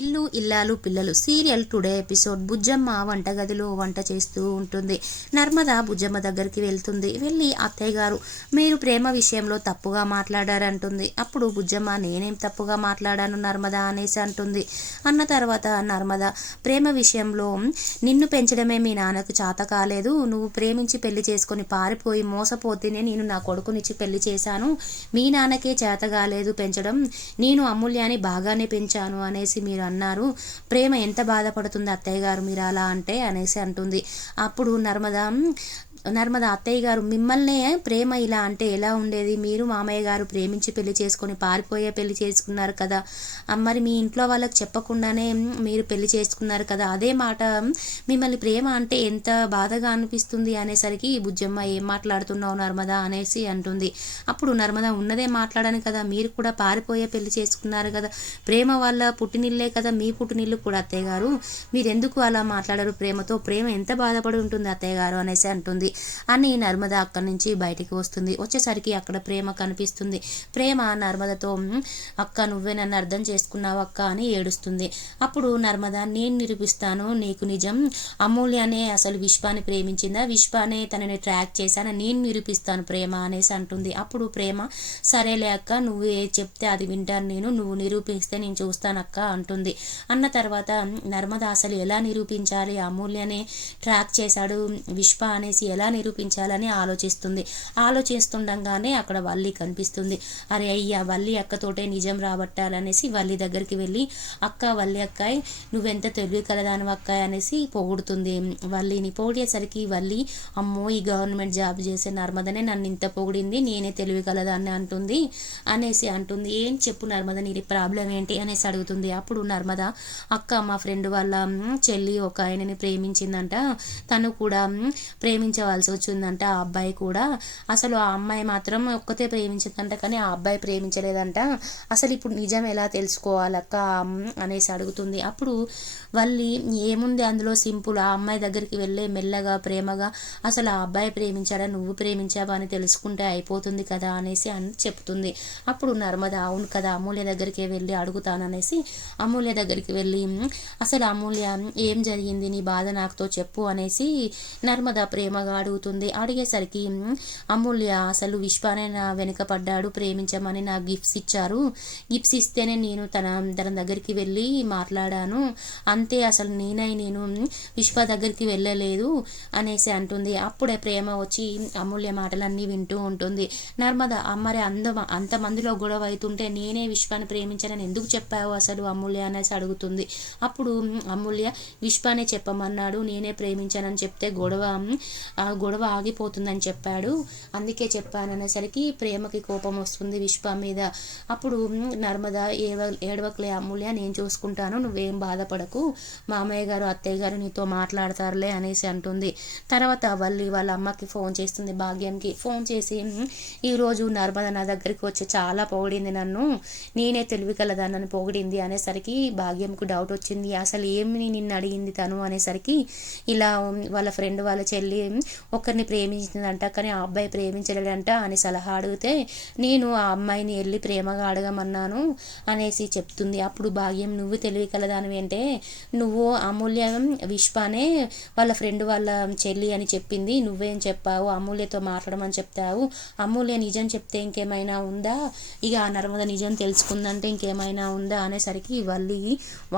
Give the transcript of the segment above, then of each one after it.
ఇల్లు ఇల్లాలు పిల్లలు సీరియల్ టుడే ఎపిసోడ్. బుజ్జమ్మ వంటగదిలో వంట చేస్తూ ఉంటుంది. నర్మద బుజ్జమ్మ దగ్గరికి వెళ్తుంది. వెళ్ళి అత్తయ్య గారు మీరు ప్రేమ విషయంలో తప్పుగా మాట్లాడారంటుంది. అప్పుడు బుజ్జమ్మ నేనేం తప్పుగా మాట్లాడాను నర్మద అనేసి అంటుంది. అన్న తర్వాత నర్మద ప్రేమ విషయంలో నిన్ను పెంచడమే మీ నాన్నకు చేత కాలేదు, నువ్వు ప్రేమించి పెళ్లి చేసుకొని పారిపోయి మోసపోతేనే నేను నా కొడుకునిచ్చి పెళ్లి చేశాను, మీ నాన్నకే చేత కాలేదు పెంచడం, నేను అమూల్యాన్ని బాగానే పెంచాను అనేసి మీరు అన్నారు. ప్రేమ ఎంత బాధపడుతుంది అత్తయ్య గారు మీరు అలా అంటే అనేసి అంటుంది. అప్పుడు నర్మద అత్తయ్య గారు మిమ్మల్నే ప్రేమ ఇలా అంటే ఎలా ఉండేది, మీరు మామయ్య గారు ప్రేమించి పెళ్లి చేసుకొని పారిపోయే పెళ్లి చేసుకున్నారు కదా, మరి మీ ఇంట్లో వాళ్ళకి చెప్పకుండానే మీరు పెళ్లి చేసుకున్నారు కదా, అదే మాట మిమ్మల్ని ప్రేమ అంటే ఎంత బాధగా అనిపిస్తుంది అనేసరికి బుజ్జమ్మ ఏం మాట్లాడుతున్నావు నర్మద అనేసి అంటుంది. అప్పుడు నర్మద ఉన్నదే మాట్లాడాను కదా, మీరు కూడా పారిపోయే పెళ్లి చేసుకున్నారు కదా, ప్రేమ వాళ్ళ పుట్టినిల్లే కదా మీ పుట్టినిల్లు కూడా అత్తయ్య గారు, మీరెందుకు అలా మాట్లాడరు, ప్రేమతో ప్రేమ ఎంత బాధపడి ఉంటుంది అత్తయ్య గారు అనేసి అంటుంది. అని నర్మద అక్కడి నుంచి బయటికి వస్తుంది. వచ్చేసరికి అక్కడ ప్రేమ కనిపిస్తుంది. ప్రేమ నర్మదతో అక్క నువ్వే నన్ను అర్థం చేసుకున్నావు అక్క అని ఏడుస్తుంది. అప్పుడు నర్మద నేను నిరూపిస్తాను నీకు నిజం, అమూల్యనే అసలు విశ్వాన్ని ప్రేమించిందా, విశ్వానే తనని ట్రాక్ చేశాను నేను నిరూపిస్తాను ప్రేమ అనేసి అంటుంది. అప్పుడు ప్రేమ సరేలే అక్క నువ్వు ఏ చెప్తే అది వింటాను నేను, నువ్వు నిరూపిస్తే నేను చూస్తానక్క అంటుంది. అన్న తర్వాత నర్మద అసలు ఎలా నిరూపించాలి, అమూల్యనే ట్రాక్ చేశాడు విశ్వ అనేసి ఎలా నిరూపించాలని ఆలోచిస్తుండగానే అక్కడ వల్లి కనిపిస్తుంది. అరే అయ్యా వల్లి అక్కతోటే నిజం రాబట్టాలనేసి వల్లి దగ్గరికి వెళ్ళి అక్క వల్లి అక్కాయ్ నువ్వెంత తెలివి కలదాను అక్కాయ్ అనేసి పొగుడుతుంది. వల్లిని పొగిడేసరికి వల్లి అమ్మో ఈ గవర్నమెంట్ జాబ్ చేసే నర్మదనే నన్ను ఇంత పొగిడింది, నేనే తెలివి కలదాన్ని అంటుంది అనేసి అంటుంది. ఏం చెప్పు నర్మద నీ ప్రాబ్లం ఏంటి అనేసి అడుగుతుంది. అప్పుడు నర్మద అక్క మా ఫ్రెండ్ వాళ్ళ చెల్లి ఒక ఆయనని ప్రేమించిందంట, తను కూడా ప్రేమించవలసి వచ్చిందంట, ఆ అబ్బాయి కూడా అసలు ఆ అమ్మాయి మాత్రం ఒక్కతే ప్రేమించిందంట కానీ ఆ అబ్బాయి ప్రేమించలేదంట, అసలు ఇప్పుడు నిజం ఎలా తెలుసుకోవాలక్క అనేసి అడుగుతుంది. అప్పుడు వల్లి ఏముంది అందులో సింపుల్, ఆ అమ్మాయి దగ్గరికి వెళ్ళే మెల్లగా ప్రేమగా అసలు ఆ అబ్బాయి ప్రేమించాడా నువ్వు ప్రేమించావా అని తెలుసుకుంటే అయిపోతుంది కదా అనేసి అని చెప్తుంది. అప్పుడు నర్మద అవును కదా అమూల్య దగ్గరికి వెళ్ళి అడుగుతాననేసి అమూల్య దగ్గరికి వెళ్ళి అసలు అమూల్య ఏం జరిగింది నీ బాధ నాకుతో చెప్పు అనేసి నర్మద ప్రేమగా అడుగుతుంది. అడిగేసరికి అమూల్య అసలు విశ్వానే నా వెనుక పడ్డాడు, ప్రేమించమని నాకు గిఫ్ట్స్ ఇచ్చారు, గిఫ్ట్స్ ఇస్తేనే నేను తన దగ్గరికి వెళ్ళి మాట్లాడాను అంతే, అసలు నేను విశ్వ దగ్గరికి వెళ్ళలేదు అనేసి అంటుంది. అప్పుడే ప్రేమ వచ్చి అమూల్య మాటలన్నీ వింటూ ఉంటుంది. నర్మద మరి అంతమందిలో గొడవ అవుతుంటే నేనే విశ్వాన్ని ప్రేమించానని ఎందుకు చెప్పావు అసలు అమూల్య అనేసి అడుగుతుంది. అప్పుడు అమూల్య విశ్వానే చెప్పమన్నాడు, నేనే ప్రేమించానని చెప్తే గొడవ ఆగిపోతుందని చెప్పాడు, అందుకే చెప్పాననేసరికి ప్రేమకి కోపం వస్తుంది విశ్వ మీద. అప్పుడు నర్మద ఏడవకలే అమూల్య నేను చూసుకుంటాను నువ్వేం బాధపడకు, మామయ్య గారు అత్తయ్య గారు నీతో మాట్లాడతారులే అనేసి అంటుంది. తర్వాత వాళ్ళ అమ్మకి ఫోన్ చేస్తుంది, భాగ్యంకి ఫోన్ చేసి ఈరోజు నర్మద నా దగ్గరికి వచ్చి చాలా పొగిడింది నన్ను, నేనే తెలివి కలదానని పొగిడింది అనేసరికి భాగ్యంకు డౌట్ వచ్చింది, అసలు ఏమి నిన్ను అడిగింది తను అనేసరికి ఇలా వాళ్ళ ఫ్రెండ్ వాళ్ళ చెల్లి ఒకరిని ప్రేమించిందంట కానీ ఆ అబ్బాయి ప్రేమించలేడంట అని సలహా అడిగితే నేను ఆ అమ్మాయిని వెళ్ళి ప్రేమగా అడగమన్నాను అనేసి చెప్తుంది. అప్పుడు భాగ్యం నువ్వు తెలివి కలదానివి అంటే నువ్వు అమూల్య విశ్వానే వాళ్ళ ఫ్రెండ్ వాళ్ళ చెల్లి అని చెప్పింది, నువ్వేం చెప్పావు అమూల్యతో మాట్లాడమని చెప్తావు, అమూల్య నిజం చెప్తే ఇంకేమైనా ఉందా, ఇక ఆ నర్మద నిజం తెలుసుకుందంటే ఇంకేమైనా ఉందా అనేసరికి వల్లి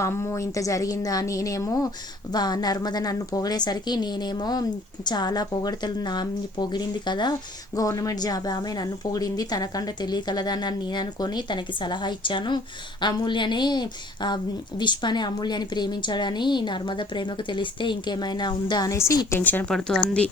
అమ్మో ఇంత జరిగిందా, నేనేమో నర్మద నన్ను పొగిడేసరికి నేనేమో చాలా పొగడతలు పొగిడింది కదా, గవర్నమెంట్ జాబ్ ఆమె నన్ను పొగిడింది, తనకంటే తెలియకలదని నేను అనుకొని తనకి సలహా ఇచ్చాను, అమూల్యనే విశ్వనే అమూల్యాన్ని ప్రేమించాడని నర్మద ప్రేమకు తెలిస్తే ఇంకేమైనా ఉందా అనేసి టెన్షన్ పడుతూ అంది.